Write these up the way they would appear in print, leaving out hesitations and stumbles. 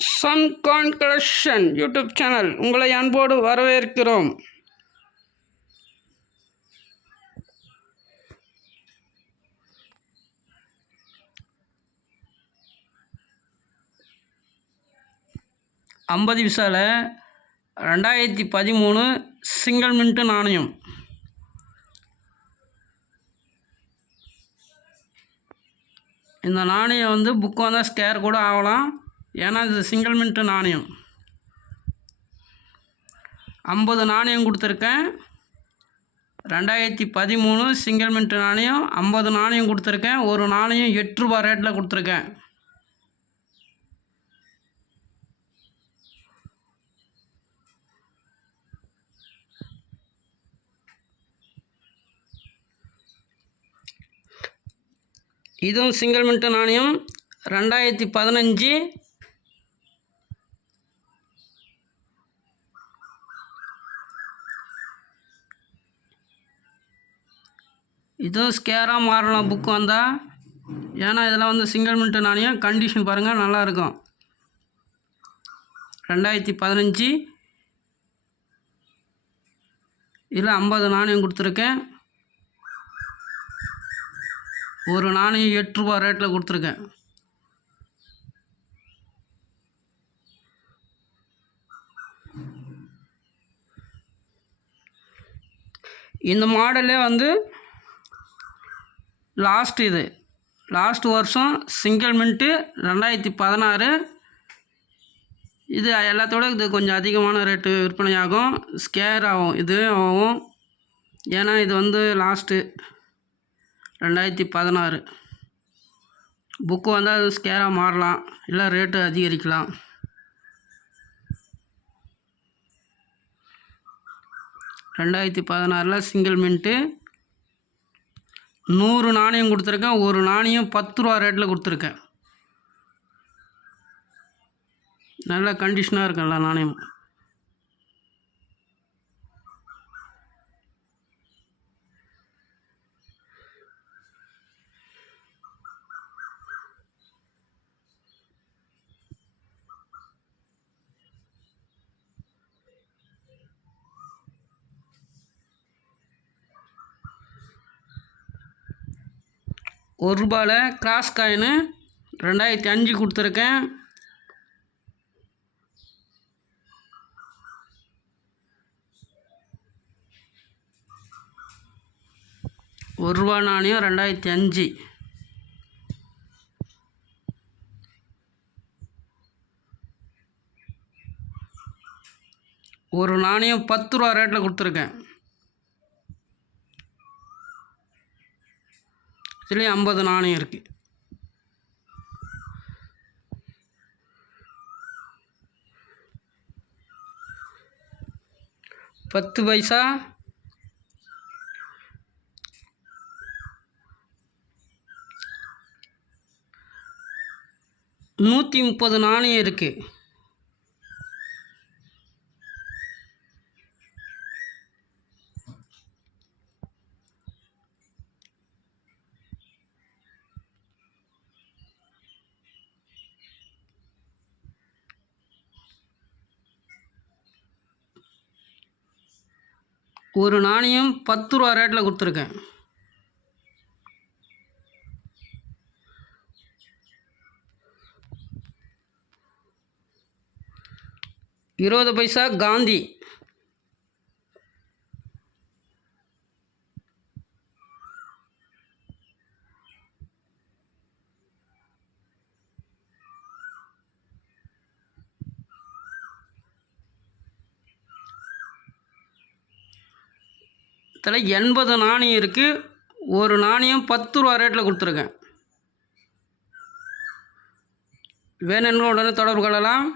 சன்கான் collection YouTube channel உங்களை அன்போடு வரவேற்கிறோம். ஐம்பது பைசால 2013 சிங்கிள் மின்ட்டு நாணயம். இந்த நாணயம் வந்து புக் வந்தால் ஸ்கேர் கூட ஆகலாம், ஏன்னா இது சிங்கிள் மின்ட்டு நாணயம். 50 நாணயம் கொடுத்துருக்கேன். 2013 சிங்கிள் மின்ட்டு நாணயம் 50 நாணயம் கொடுத்துருக்கேன். ஒரு நாணயம் 8 ரூபா ரேட்டில் கொடுத்துருக்கேன். இதுவும் சிங்கிள் மின்ட்டு நாணயம் 2015. இதுவும் ஸ்கேராக மாறலாம் புக்கு வந்தால், ஏன்னா இதெல்லாம் வந்து சிங்கிள் மின்ட்டு நாணயம். கண்டிஷன் பாருங்கள், நல்லாயிருக்கும். 2015 இதில் 50 நாணயம் கொடுத்துருக்கேன். ஒரு நாணயம் 8 ரூபா ரேட்டில் கொடுத்துருக்கேன். இந்த மாடலே வந்து லாஸ்ட் வருஷம் சிங்கிள் மின்ட்டு 2016. இது எல்லாத்தோட இது கொஞ்சம் அதிகமான ரேட்டு விற்பனையாகும், ஸ்கேர் ஆகும். இது ஆகும், ஏன்னா இது வந்து லாஸ்ட்டு 2016. புக்கு வந்தால் அது ஸ்கேராக மாறலாம், இல்லை ரேட்டு அதிகரிக்கலாம். ரெண்டாயிரத்தி 16 சிங்கிள் மின்ட்டு 100 நாணயம் கொடுத்துருக்கேன். ஒரு நாணயம் 10 ரூபா ரேட்டில் கொடுத்துருக்கேன். நல்ல கண்டிஷனாக இருக்கும் எல்லா நாணயமும். ஒரு ரூபாயில் கிராஸ் காயினு 2005 கொடுத்துருக்கேன். ஒரு ரூபா நாணயம் 2005. ஒரு நாணயம் 10 ரூபா ரேட்டில் கொடுத்துருக்கேன். இதுலேயும் 50 நாணயம் இருக்குது. பத்து பைசா, 130 நாணயம் இருக்குது. ஒரு நாணயம் 10 ரூபா ரேட்டில் கொடுத்துருக்கேன். இருபது பைசா காந்தி. இதில் 80 நாணயம் இருக்குது. ஒரு நாணயம் 10 ரூபா ரேட்டில் கொடுத்துருக்கேன். வேணும்னு உடனே தொடர்பு கொள்ளலாம்.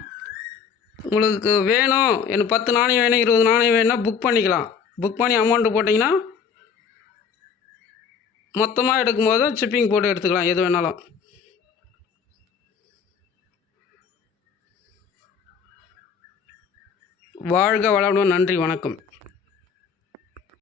உங்களுக்கு வேணும், எனக்கு 10 நாணயம் வேணும், 20 நாணயம் வேணும்னா புக் பண்ணிக்கலாம். புக் பண்ணி அமௌண்ட்டு போட்டிங்கன்னா மொத்தமாக எடுக்கும்போது ஷிப்பிங் போட்டு எடுத்துக்கலாம், எது வேணாலும். வாழ்க வளமுடன். நன்றி, வணக்கம்.